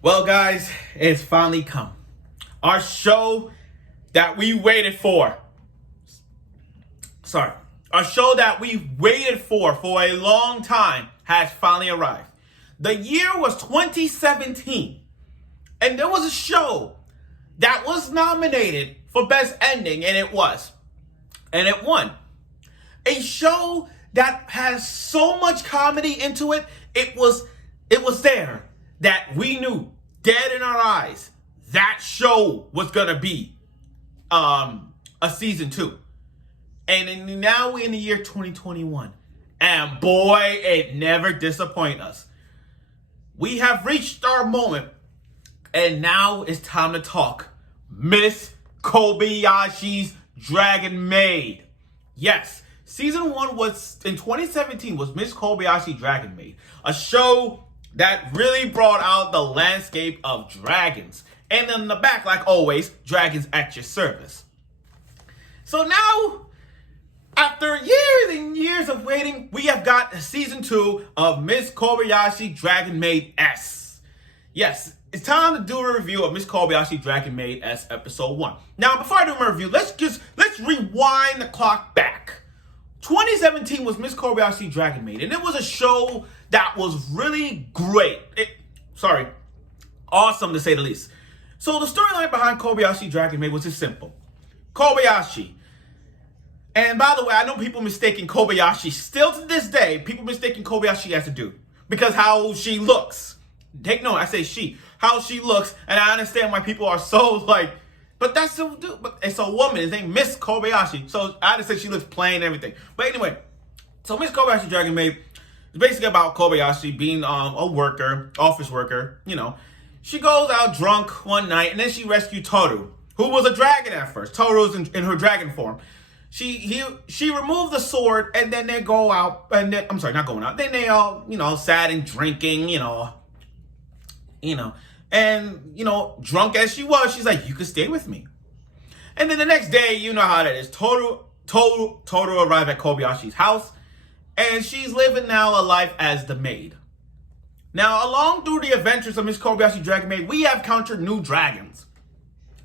Well, guys, it's finally come. Our show that we waited for. Our show that we waited for a long time has finally arrived. The year was 2017. And there was a show that was nominated for Best Ending, and it was. And it won. A show that has so much comedy into it, it was there that we knew, dead in our eyes, that show was gonna be a season 2. And now we're in the year 2021. And boy, it never disappoints us. We have reached our moment. And now it's time to talk Miss Kobayashi's Dragon Maid. Yes, season 1 was in 2017 was Miss Kobayashi Dragon Maid, a show that really brought out the landscape of dragons. And in the back, like always, dragons at your service. So now, after years and years of waiting, we have got season 2 of Miss Kobayashi Dragon Maid S. Yes, it's time to do a review of Miss Kobayashi Dragon Maid S episode 1. Now, before I do my review, let's rewind the clock back. 2017 was Miss Kobayashi Dragon Maid, and it was a show that was really great. Awesome to say the least. So the storyline behind Kobayashi Dragon Maid was just simple. Kobayashi. And by the way, I know people mistaking Kobayashi, still to this day, people mistaking Kobayashi as a dude. Because how she looks. Take note, I say she. How she looks, and I understand why people are so like, but that's a dude. But it's a woman. His name Miss Kobayashi. So I understand she looks plain and everything. But anyway, so Miss Kobayashi Dragon Maid is basically about Kobayashi being a worker, office worker, you know. She goes out drunk one night, and then she rescued Toru, who was a dragon at first. Toru's in her dragon form. She removed the sword, and then they go out, and then, I'm sorry, not going out. Then they all, sat and drinking, and, drunk as she was, she's like, you could stay with me. And then the next day, you know how that is. Toru arrived at Kobayashi's house, and she's living now a life as the maid. Now, along through the adventures of Miss Kobayashi Dragon Maid, we have encountered new dragons.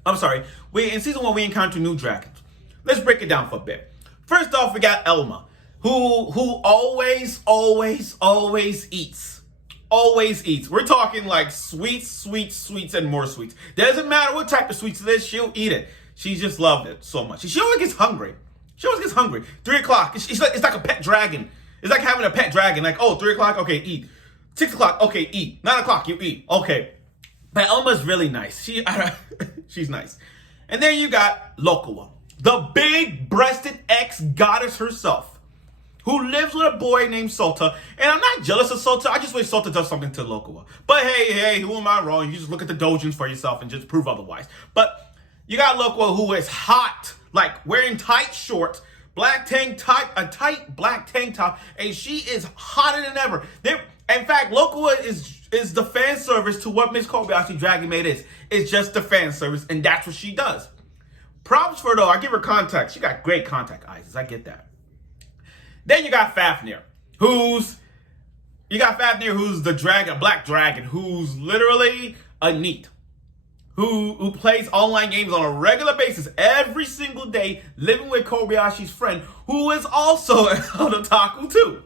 I'm sorry, in season 1, we encountered new dragons. Let's break it down for a bit. First off, we got Elma, who always eats. Always eats. We're talking like sweets, and more sweets. Doesn't matter what type of sweets it is, she'll eat it. She just loved it so much. She always gets hungry. 3 o'clock. It's like a pet dragon. It's like having a pet dragon. Like, 3 o'clock, okay, eat. 6 o'clock, okay, eat. 9 o'clock, you eat. Okay. But Elma's really nice. She's nice. And then you got Lokoa, the big-breasted ex-goddess herself, who lives with a boy named Sota. And I'm not jealous of Sota. I just wish Sota does something to Lokoa. But hey, who am I wrong? You just look at the dojins for yourself and just prove otherwise. But you got Lokoa, who is hot, like wearing tight shorts, a tight black tank top, and she is hotter than ever. In fact, Lokoa is the fan service to what Miss Kobayashi Dragon Maid is. It's just the fan service, and that's what she does. Props for her, though. I give her contact. She got great contact eyes. I get that. Then you got Fafnir, who's the dragon, black dragon, who's literally a NEET, who plays online games on a regular basis every single day, living with Kobayashi's friend, who is also an otaku too.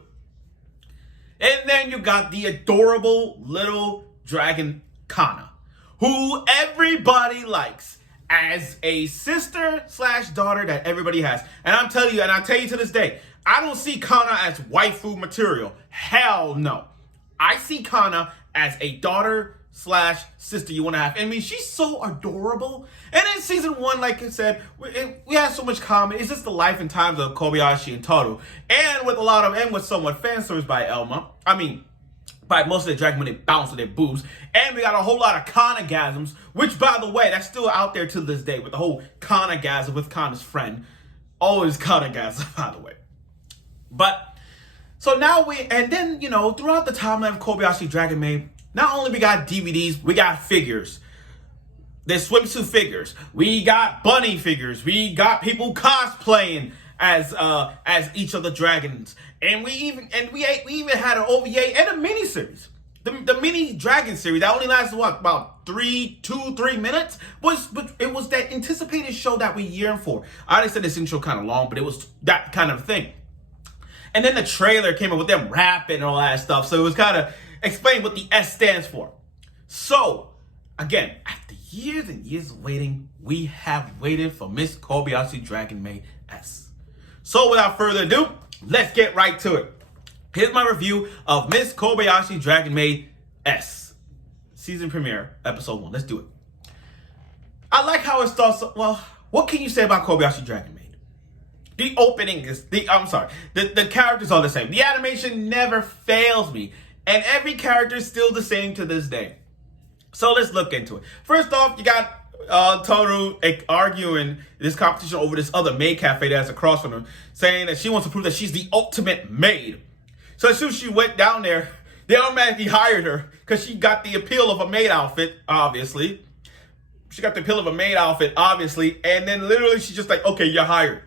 And then you got the adorable little dragon Kana, who everybody likes as a sister/daughter that everybody has. And I'll tell you to this day, I don't see Kana as waifu material. Hell no. I see Kana as a daughter/sister you want to have. I mean, she's so adorable. And in season 1, like I said, we have so much comedy. It's just the life and times of Kobayashi and Toru. And with somewhat fan service by Elma. I mean, by most of the dragons when they bounce with their boobs. And we got a whole lot of Kana-gasms, which, by the way, that's still out there to this day with the whole Kana-gasm with Kana's friend. Always Kana-gasm, by the way. But, so now throughout the timeline of Kobayashi Dragon Maid, not only we got DVDs, we got figures. There's swimsuit figures. We got bunny figures. We got people cosplaying as each of the dragons. And we even had an OVA and a miniseries. the mini dragon series that only lasted what, about 3 minutes, it was that anticipated show that we yearned for. I already said this intro kind of long, but it was that kind of thing. And then the trailer came up with them rapping and all that stuff, so it was kind of explain what the S stands for. So again, after years and years of waiting, we have waited for Miss Kobayashi Dragon Maid S. So without further ado, let's get right to it. Here's my review of Miss Kobayashi Dragon Maid S. Season premiere, episode 1. Let's do it. I like how it starts. Well, what can you say about Kobayashi Dragon Maid? The opening is, the characters are the same. The animation never fails me. And every character is still the same to this day. So let's look into it. First off, you got Toru arguing this competition over this other maid cafe that's across from him, saying that she wants to prove that she's the ultimate maid. So as soon as she went down there, they automatically hired her because she got the appeal of a maid outfit, obviously. She got the appeal of a maid outfit, obviously. And then literally she's just like, okay, you're hired.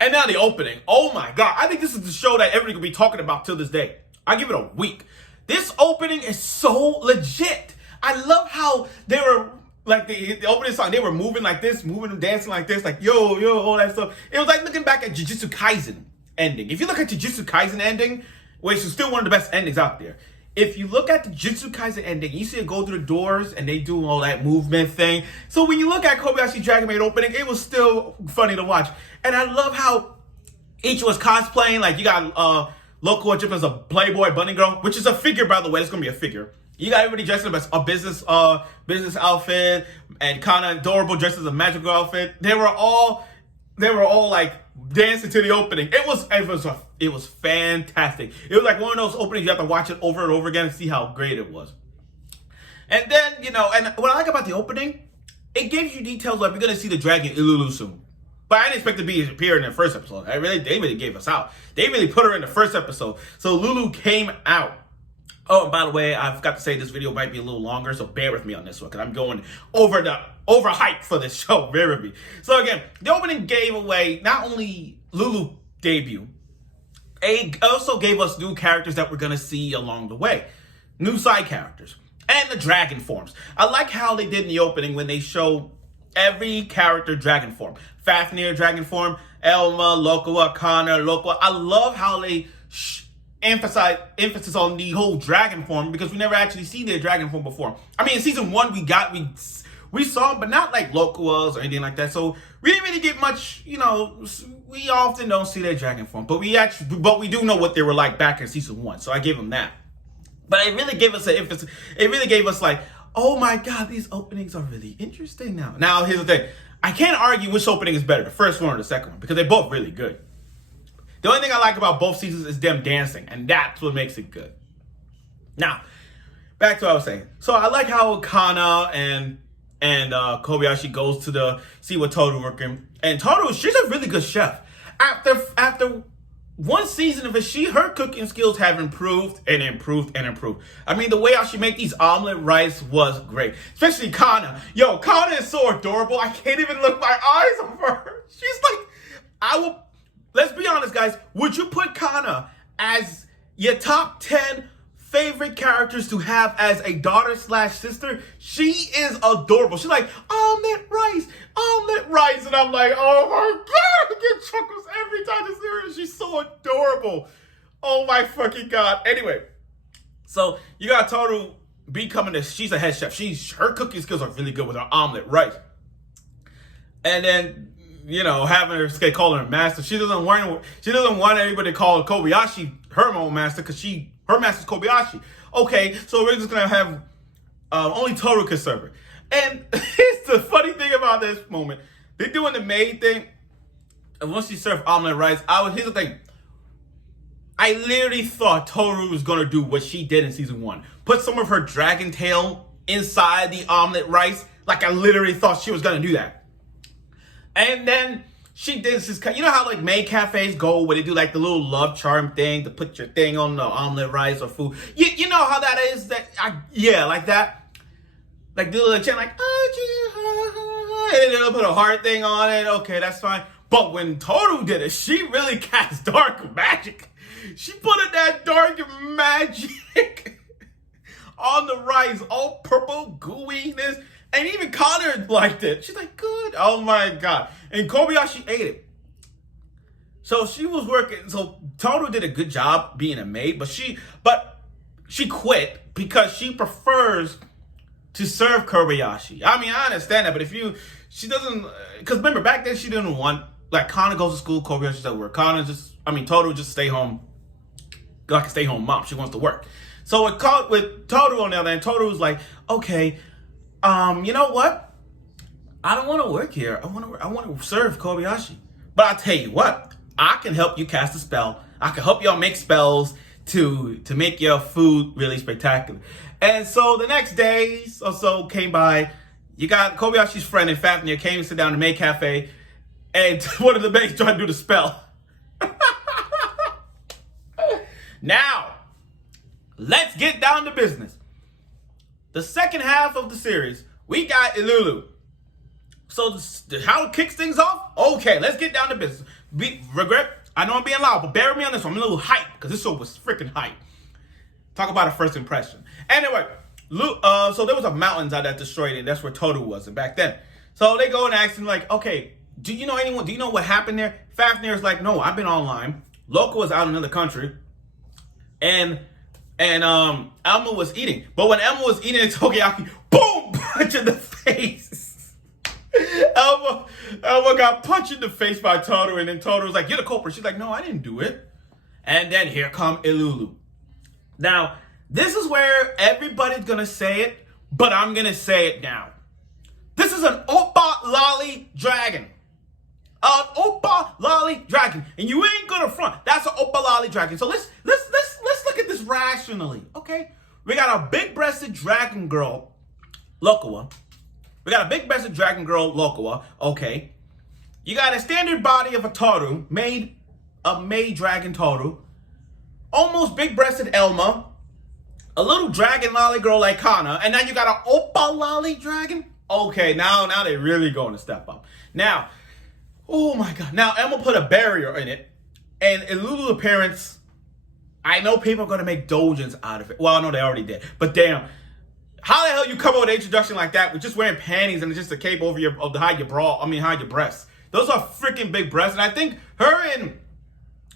And now the opening. Oh my God. I think this is the show that everybody will be talking about till this day. I give it a week. This opening is so legit. I love how they were, like the opening song, they were moving like this, moving and dancing like this, like yo, all that stuff. It was like looking back at Jujutsu Kaisen ending. If you look at the Jujutsu Kaisen ending, which is still one of the best endings out there. If you look at the Jujutsu Kaisen ending, you see it go through the doors and they do all that movement thing. So when you look at Kobayashi Dragon Maid opening, it was still funny to watch. And I love how each was cosplaying. Like you got Loco dressed as a Playboy bunny girl, which is a figure, by the way. It's gonna be a figure. You got everybody dressed up as a business outfit, and Kana adorable dressed as a magical outfit. They were all like dancing to the opening. It was fantastic. It was like one of those openings you have to watch it over and over again and see how great it was. And then, and what I like about the opening, it gives you details like we're gonna see the dragon Illulu soon. But I didn't expect to be appear in the first episode. They really gave us out. They really put her in the first episode. So Lulu came out. Oh, and by the way, I forgot to say this video might be a little longer, so bear with me on this one, because I'm going over hype for this show. Bear with me. So again, the opening gave away not only Lulu debut, it also gave us new characters that we're gonna see along the way. New side characters. And the dragon forms. I like how they did in the opening when they show every character dragon form. Fafnir dragon form, Elma, Loco, Kana, Loco. I love how they emphasis on the whole dragon form because we never actually seen their dragon form before. I mean, in season 1 we saw them, but not like Locoas or anything like that. So we didn't really get much. We often don't see their dragon form, but we do know what they were like back in season 1. So I give them that. But it really gave us an emphasis. It really gave us like, oh my God, these openings are really interesting now. Now here's the thing. I can't argue which opening is better, the first one or the second one, because they're both really good. The only thing I like about both seasons is them dancing, and that's what makes it good. Now, back to what I was saying. So I like how Kana and Kobayashi goes to see what Toru working. And Toru, she's a really good chef. After one season of it, her cooking skills have improved and improved and improved. I mean, the way how she make these omelet rice was great. Especially Kana. Yo, Kana is so adorable. I can't even look my eyes over her. She's like, let's be honest, guys. Would you put Kana as your top 10 favorite characters to have as a daughter/sister? She is adorable. She's like, omelet rice. And I'm like, oh my God, I get chuckles every time I see her. She's so adorable. Oh my fucking God. Anyway, so you got Toru becoming she's a head chef. Her cooking skills are really good with her omelet rice. And then, having her calling her master. She doesn't want everybody to call Kobayashi her own master because her master's Kobayashi. Okay, so we're just gonna have only Toru can serve her. And it's the funny thing about this moment. They're doing the maid thing. And once she served omelet rice, here's the thing. I literally thought Toru was gonna do what she did in season 1. Put some of her dragon tail inside the omelet rice. Like I literally thought she was gonna do that. And then she did this, how like maid cafes go where they do like the little love charm thing to put your thing on the omelet rice or food. You know how that is? Like that. Like the little chant, like, and then they'll put a heart thing on it. Okay, that's fine. But when Toru did it, she really cast dark magic. She put in that dark magic. on the rice, all purple gooiness. And even Connor liked it. She's like, good. Oh my God. And Kobayashi ate it. So she was working. So Toru did a good job being a maid, but she quit because she prefers to serve Kobayashi. I mean, I understand that, but she doesn't, because remember, back then she didn't want, like, Connor goes to school, Kobayashi's at work. Toru just stay home, like a stay-home mom. She wants to work. So with Toru on the other hand, Toru was like, okay, you know what? I don't want to work here. I want to serve Kobayashi. But I'll tell you what, I can help you cast a spell. I can help y'all make spells to make your food really spectacular. And so the next day or so came by. You got Kobayashi's friend and Fafnir came to sit down in the Maid Cafe, and one of the maids tried to do the spell. Now, let's get down to business. The second half of the series, we got Illulu. So how it kicks things off? Okay, let's get down to business. I know I'm being loud, but bear with me on this one. I'm a little hyped because this show was freaking hype. Talk about a first impression. Anyway, so there was a mountains out that destroyed it. That's where Toru was back then. So they go and ask him, like, okay, do you know anyone? Do you know what happened there? Fafnir's like, no, I've been online. Loco was out in another country. And Elma was eating. But when Elma was eating Tokiyaki, boom, punch in the face. Elma got punched in the face by Toru, and then Toru was like, you're the culprit. She's like, no, I didn't do it. And then here come Illulu. Now, this is where everybody's going to say it, but I'm going to say it now. This is an Oppa Lolly Dragon. An Oppa Lolly Dragon. And you ain't going to front. That's an Oppa Lolly Dragon. So let's look at this rationally, okay? We got a big-breasted dragon girl, Lokoa. Okay. You got a standard body of a Toru, a maid dragon Toru. Almost big-breasted Elma. A little dragon lolly girl like Kana. And now you got an Oppa Lolly Dragon? Okay, now they're really going to step up. Now, oh my God. Now, Elma put a barrier in it. And Illulu's appearance, I know people are going to make doujins out of it. Well, no, they already did. But damn, how the hell you come up with an introduction like that with just wearing panties and just a cape over to hide your breasts? Those are freaking big breasts. And I think her and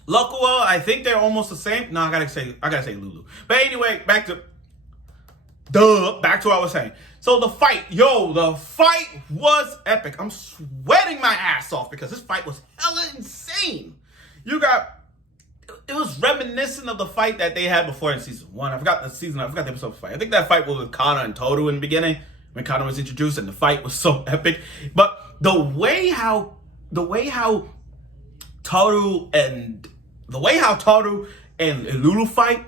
Lokoa, I think they're almost the same. No, I gotta say Lulu. But anyway, back to what I was saying. So the fight was epic. I'm sweating my ass off because this fight was hella insane. It was reminiscent of the fight that they had before in season 1. I forgot the episode fight. I think that fight was with Kana and Toru in the beginning when Kana was introduced, and the fight was so epic. But the way how Toru and Illulu fight,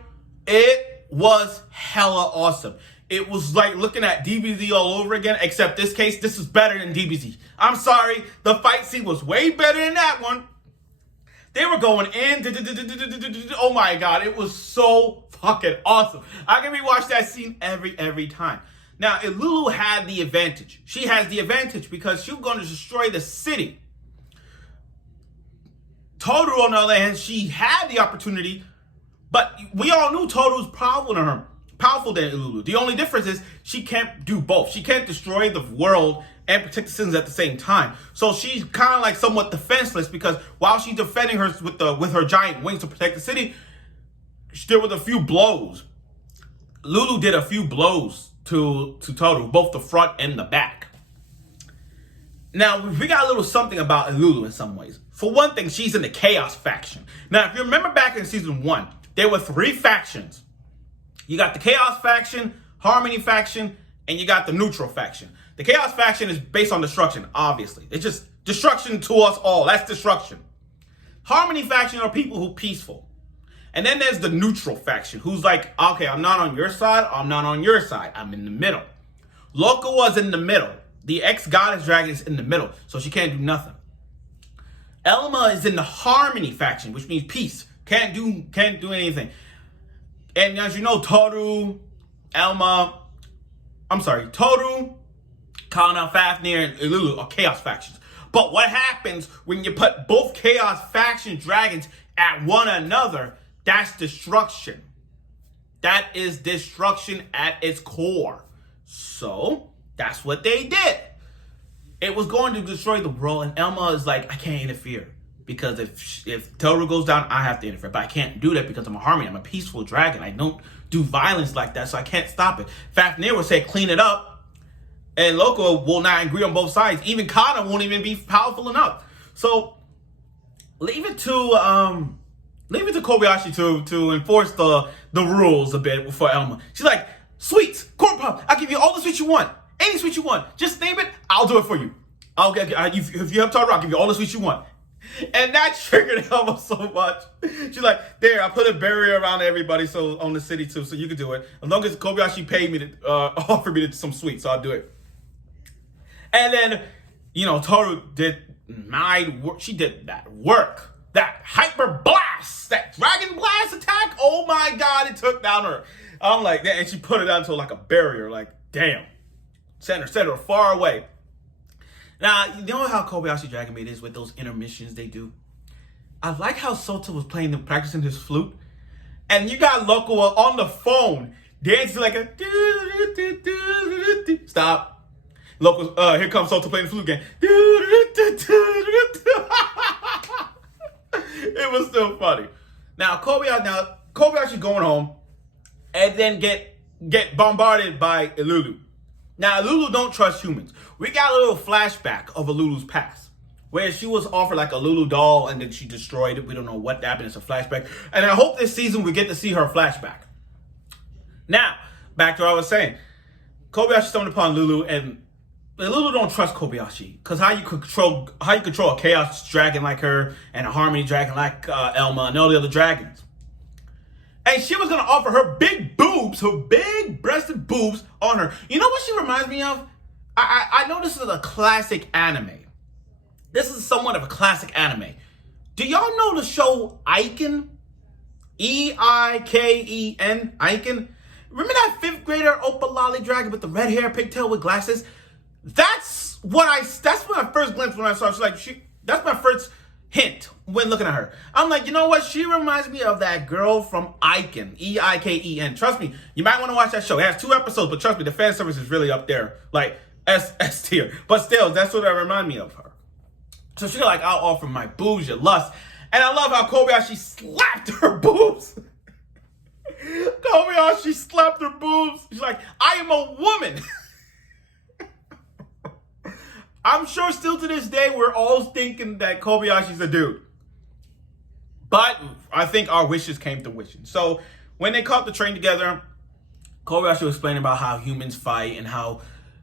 it was hella awesome. It was like looking at DBZ all over again, except this is better than DBZ. I'm sorry, the fight scene was way better than that one. They were going in, oh my God, it was so fucking awesome. I can rewatch that scene every time. Now, Illulu had the advantage. She has the advantage because she was going to destroy the city. Toru, on the other hand, she had the opportunity, but we all knew Toru was powerful than Illulu. The only difference is she can't do both. She can't destroy the world and protect the citizens at the same time. So she's kind of like somewhat defenseless because while she's defending her with her giant wings to protect the city, she did with a few blows. Lulu did a few blows to Toru, both the front and the back. Now, we got a little something about Illulu in some ways. For one thing, she's in the Chaos faction. Now, if you remember back in season 1, there were 3 factions. You got the Chaos faction, Harmony faction, and you got the Neutral faction. The Chaos faction is based on destruction, obviously. It's just destruction to us all. That's destruction. Harmony faction are people who are peaceful. And then there's the Neutral faction, who's like, okay, I'm not on your side, I'm not on your side. I'm in the middle. Loco was in the middle. The ex-goddess dragon is in the middle, so she can't do nothing. Elma is in the Harmony faction, which means peace. Can't do anything. And as you know, Toru, Kana, Fafnir, and Illulu are Chaos factions. But what happens when you put both Chaos faction dragons at one another? That's destruction. That is destruction at its core. So that's what they did. It was going to destroy the world, and Elma is like, I can't interfere. Because if Toru goes down, I have to interfere. But I can't do that because I'm a harmony. I'm a peaceful dragon. I don't do violence like that, so I can't stop it. Fafnir will say, clean it up. And Loco will not agree on both sides. Even Kana won't even be powerful enough. So leave it to Kobayashi to enforce the rules a bit for Elma. She's like, sweets, corn pop, I'll give you all the sweets you want. Any sweet you want. Just name it, I'll do it for you. If you have Toru, I'll give you all the sweets you want. And that triggered Elma so much. She's like, there, I put a barrier around everybody on the city too, so you can do it. As long as Kobayashi paid me to offer me some sweets, so I'll do it. And then, Toru did Maid work. She did that work. That hyper blast, that dragon blast attack. Oh my God, it took down her. I'm like, and she put it down to like a barrier. Like, damn. Sent her far away. Now, you know how Kobayashi Dragon Maid is with those intermissions they do? I like how Sota was practicing his flute. And you got Loco on the phone dancing like a... Stop. Loco, here comes Sota playing the flute again. It was still funny. Now, Kobayashi going home and then get bombarded by Illulu. Now, Illulu don't trust humans. We got a little flashback of Illulu's past, where she was offered like a Illulu doll and then she destroyed it. We don't know what happened. It's a flashback. And I hope this season we get to see her flashback. Now, back to what I was saying. Kobayashi stumbled upon Illulu, and Illulu don't trust Kobayashi. Because how you control a chaos dragon like her and a harmony dragon like Elma and all the other dragons. And she was going to offer her big boobs, her big breasted boobs on her. You know what she reminds me of? I know this is a classic anime. This is somewhat of a classic anime. Do y'all know the show Eiken? E-I-K-E-N, Eiken? Remember that 5th grader Opalali dragon with the red hair, pigtail with glasses? That's my first glimpse when I saw her. That's my first hint when looking at her. I'm like, you know what? She reminds me of that girl from Eiken, E-I-K-E-N. Trust me, you might want to watch that show. It has 2 episodes, but trust me, the fan service is really up there, like S tier. But still, that's what I remind me of her. So she's like, I'll offer my boobs, your lust. And I love how Kobayashi slapped her boobs. Kobayashi slapped her boobs. She's like, I am a woman. I'm sure still to this day, we're all thinking that Kobayashi's a dude. But I think our wishes came to wishing. So when they caught the train together, Kobayashi was explaining about how humans fight and how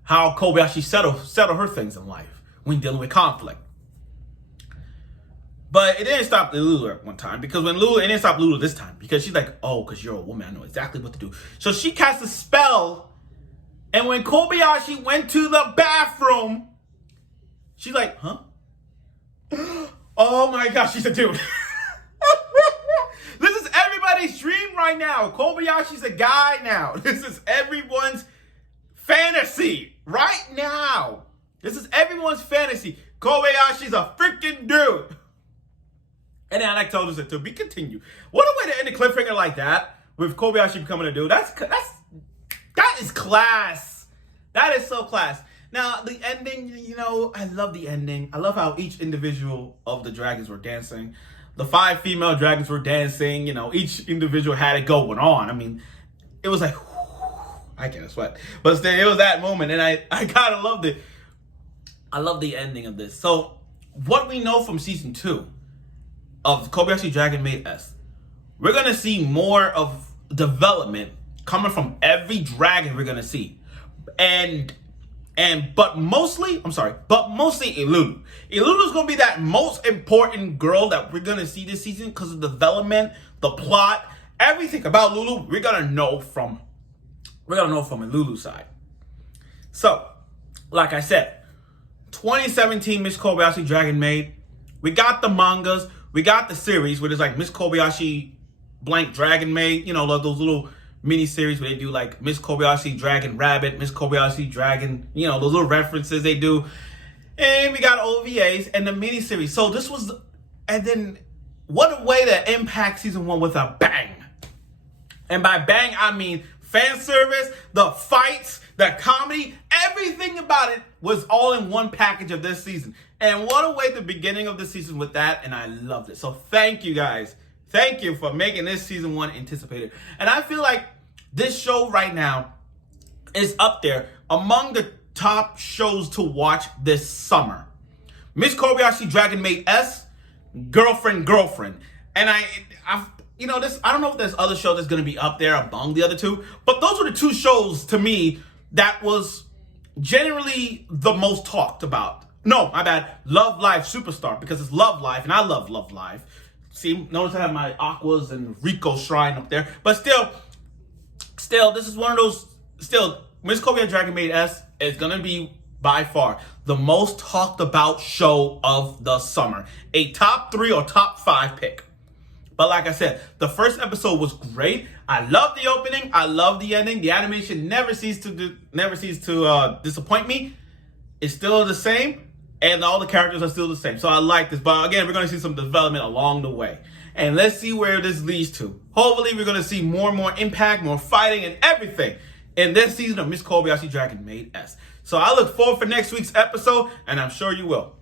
Kobayashi settle her things in life when dealing with conflict. But it didn't stop Illulu at one time, because it didn't stop Illulu this time, because she's like, oh, because you're a woman, I know exactly what to do. So she cast a spell, and when Kobayashi went to the bathroom, she's like, huh? Oh my gosh, she's a dude. This is everybody's dream right now. Kobayashi's a guy now. This is everyone's fantasy right now. This is everyone's fantasy. Kobayashi's a freaking dude. And then I told us to be continued. What a way to end a cliffhanger like that with Kobayashi becoming a dude. That is class. That is so class. Now, the ending, I love the ending. I love how each individual of the dragons were dancing. The 5 female dragons were dancing. Each individual had it going on. I mean, it was like, whew, I can't sweat. But still, it was that moment, and I kind of loved it. I love the ending of this. So, what we know from Season 2 of Kobayashi Dragon Maid S, we're going to see more of development coming from every dragon we're going to see. But mostly Illulu. Illulu is going to be that most important girl that we're going to see this season because of the development, the plot, everything about Lulu. We're going to know from Illulu's side. So, like I said, 2017 Miss Kobayashi Dragon Maid. We got the mangas. We got the series where there's like Miss Kobayashi blank Dragon Maid. Those little mini-series where they do like Miss Kobayashi Dragon Rabbit, Miss Kobayashi Dragon, those little references they do. And we got OVAs and the mini-series. So this was, and then what a way to impact Season 1 with a bang. And by bang, I mean fan service, the fights, the comedy, everything about it was all in one package of this season. And what a way the beginning of the season with that, and I loved it. So thank you guys. Thank you for making this season 1 anticipated. And I feel like this show right now is up there among the top shows to watch this summer. Miss Kobayashi Dragon Maid S, Girlfriend. And I don't know if there's other shows that's going to be up there among the other two, but those were the two shows to me that was generally the most talked about. No, my bad. Love Live Superstar, because it's Love Live, and I love Love Live. See, notice I have my Aquas and Rico shrine up there. But still, this is one of those, Miss Kobayashi Dragon Maid S is going to be, by far, the most talked about show of the summer. A top 3 or top 5 pick. But like I said, the first episode was great. I love the opening. I love the ending. The animation never ceased to disappoint me. It's still the same, and all the characters are still the same. So I like this. But again, we're going to see some development along the way. And let's see where this leads to. Hopefully, we're going to see more and more impact, more fighting, and everything in this season of Miss Kobayashi Dragon Maid S. So I look forward for next week's episode, and I'm sure you will.